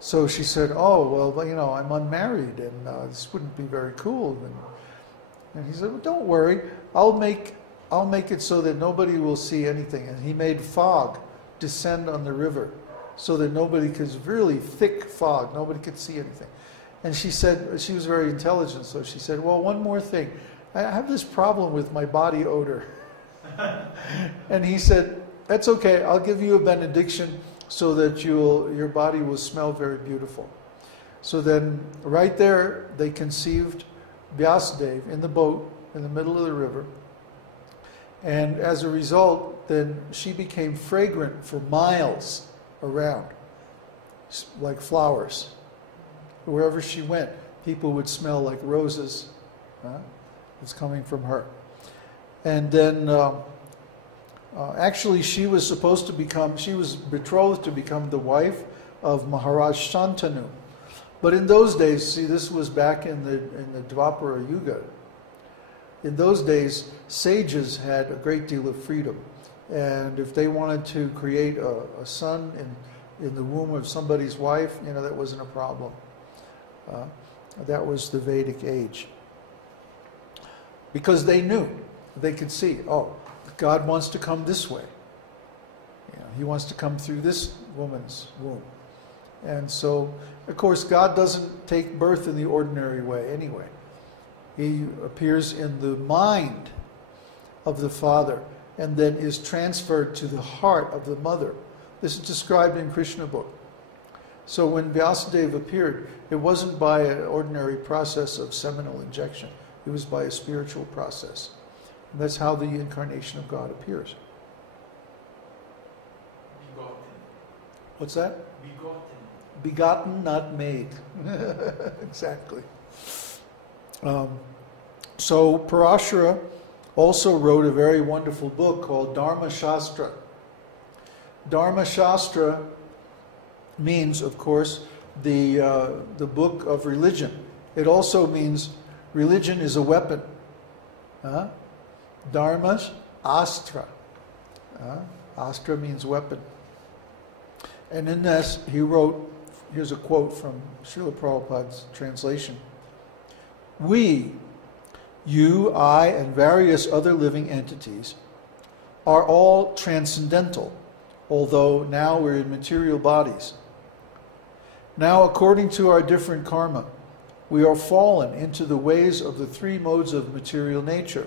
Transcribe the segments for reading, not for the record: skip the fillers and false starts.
So she said, oh, well, you know, I'm unmarried, and this wouldn't be very cool. And he said, well, don't worry, I'll make it so that nobody will see anything. And he made fog descend on the river so that nobody could, really thick fog, nobody could see anything. And she said, she was very intelligent, so she said, well, one more thing. I have this problem with my body odor. And he said, that's okay, I'll give you a benediction so that your body will smell very beautiful. So then, right there, they conceived Vyasadeva in the boat in the middle of the river. And as a result, then she became fragrant for miles around, like flowers. Wherever she went, people would smell like roses. It's coming from her. And then, actually, she was betrothed to become the wife of Maharaj Shantanu. But in those days, see, this was back in the Dvapara Yuga. In those days, sages had a great deal of freedom. And if they wanted to create a son in the womb of somebody's wife, you know, that wasn't a problem. That was the Vedic age. Because they knew, they could see, oh, God wants to come this way. You know, he wants to come through this woman's womb. And so, of course, God doesn't take birth in the ordinary way anyway. He appears in the mind of the father and then is transferred to the heart of the mother. This is described in Krishna book. So when Vyasadeva appeared, it wasn't by an ordinary process of seminal injection. It was by a spiritual process. And that's how the incarnation of God appears. Begotten. What's that? Begotten. Begotten, not made. Exactly. So Parāṣara also wrote a very wonderful book called Śāstra. Śāstra means, of course, the book of religion. It also means religion is a weapon. Dharma's astra. Astra means weapon. And in this, he wrote, here's a quote from Srila Prabhupada's translation. We, you, I, and various other living entities are all transcendental, although now we're in material bodies. Now, according to our different karma, we are fallen into the ways of the three modes of material nature.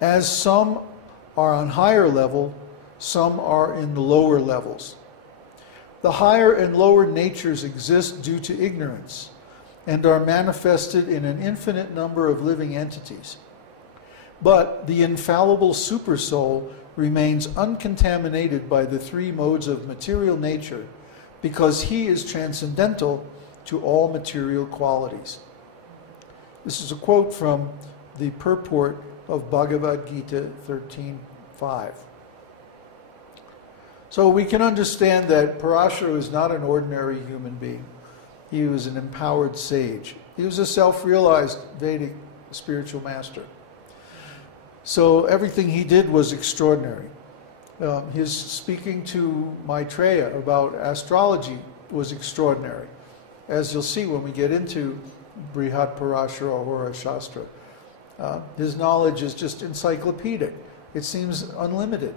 As some are on higher level, some are in the lower levels. The higher and lower natures exist due to ignorance and are manifested in an infinite number of living entities. But the infallible Supersoul remains uncontaminated by the three modes of material nature because he is transcendental to all material qualities. This is a quote from the purport of Bhagavad Gita 13:5. So we can understand that Parāṣara is not an ordinary human being. He was an empowered sage. He was a self-realized Vedic spiritual master. So everything he did was extraordinary. His speaking to Maitreya about astrology was extraordinary, as you'll see when we get into Brhat Parasara Hora Sastra. His knowledge is just encyclopedic. It seems unlimited.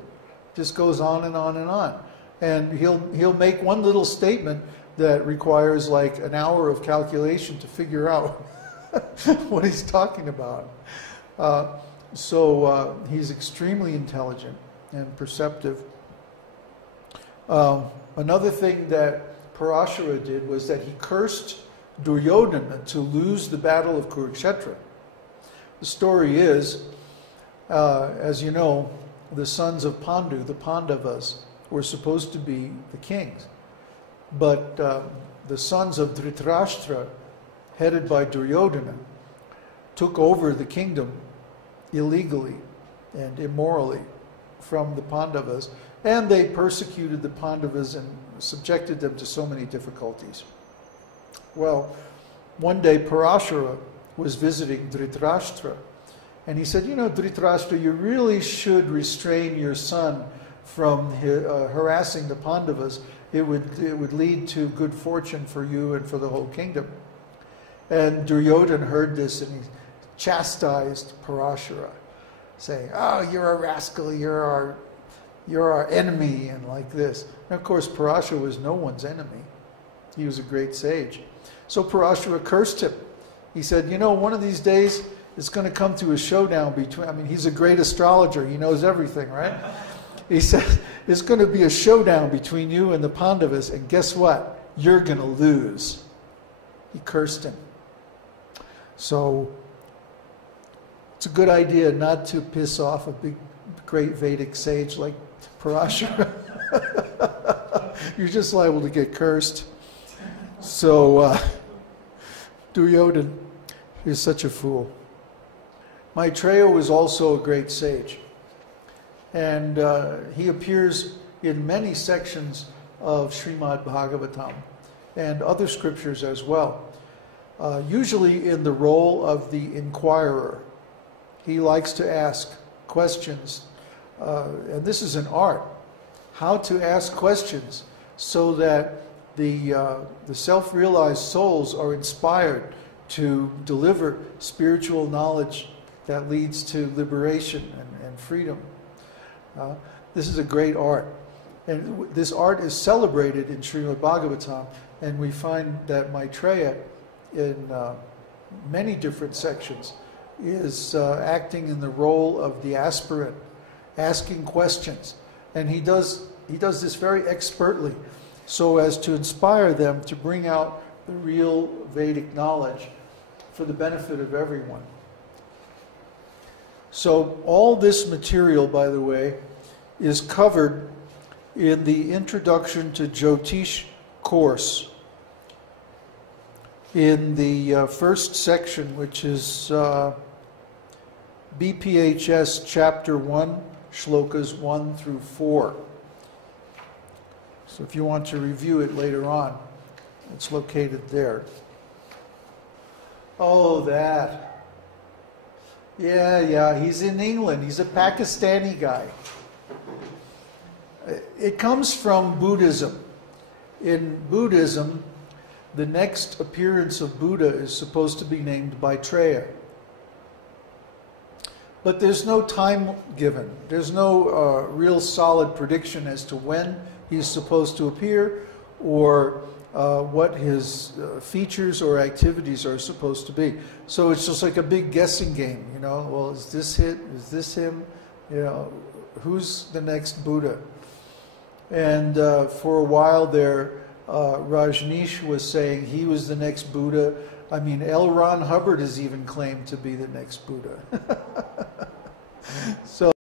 Just goes on and on and on. And he'll make one little statement that requires like an hour of calculation to figure out what he's talking about. So he's extremely intelligent and perceptive. Another thing that Parāṣara did was that he cursed Duryodhana to lose the battle of Kurukshetra. The story is, as you know, the sons of Pandu, the Pandavas, were supposed to be the kings. But the sons of Dhritarashtra, headed by Duryodhana, took over the kingdom illegally and immorally from the Pandavas, and they persecuted the Pandavas and subjected them to so many difficulties. Well, one day Parāṣara was visiting Dhritarashtra, and he said, you know, Dhritarashtra, you really should restrain your son from harassing the Pandavas it would lead to good fortune for you and for the whole kingdom. And Duryodhana heard this and he chastised Parāṣara, saying, "Oh, you're a rascal, you're our enemy," and like this. And of course, Parāṣara was no one's enemy. He was a great sage. So Parāṣara cursed him. He said, "You know, one of these days it's going to come to a showdown between," I mean, he's a great astrologer, he knows everything, right? He said, "It's going to be a showdown between you and the Pandavas, and guess what? You're going to lose." He cursed him. So it's a good idea not to piss off a big, great Vedic sage like Parāṣara. You're just liable to get cursed. So Duryodhana is such a fool. Maitreya was also a great sage. And he appears in many sections of Srimad Bhagavatam and other scriptures as well. Usually in the role of the inquirer. He likes to ask questions, and this is an art, how to ask questions so that the self-realized souls are inspired to deliver spiritual knowledge that leads to liberation and freedom. This is a great art. And this art is celebrated in Srimad Bhagavatam, and we find that Maitreya, in many different sections, is acting in the role of the aspirant, asking questions. And he does this very expertly, so as to inspire them to bring out the real Vedic knowledge for the benefit of everyone. So all this material, by the way, is covered in the Introduction to Jyotish course, in the first section, which is BPHS chapter 1, shlokas 1 through 4. So if you want to review it later on, it's located there. Oh, that. Yeah, he's in England. He's a Pakistani guy. It comes from Buddhism. In Buddhism, the next appearance of Buddha is supposed to be named Maitreya. But there's no time given. There's no real solid prediction as to when he's supposed to appear or what his features or activities are supposed to be. So it's just like a big guessing game, you know. Well, is this it? Is this him? You know, who's the next Buddha? And for a while there, Rajneesh was saying he was the next Buddha. I mean, L. Ron Hubbard has even claimed to be the next Buddha. So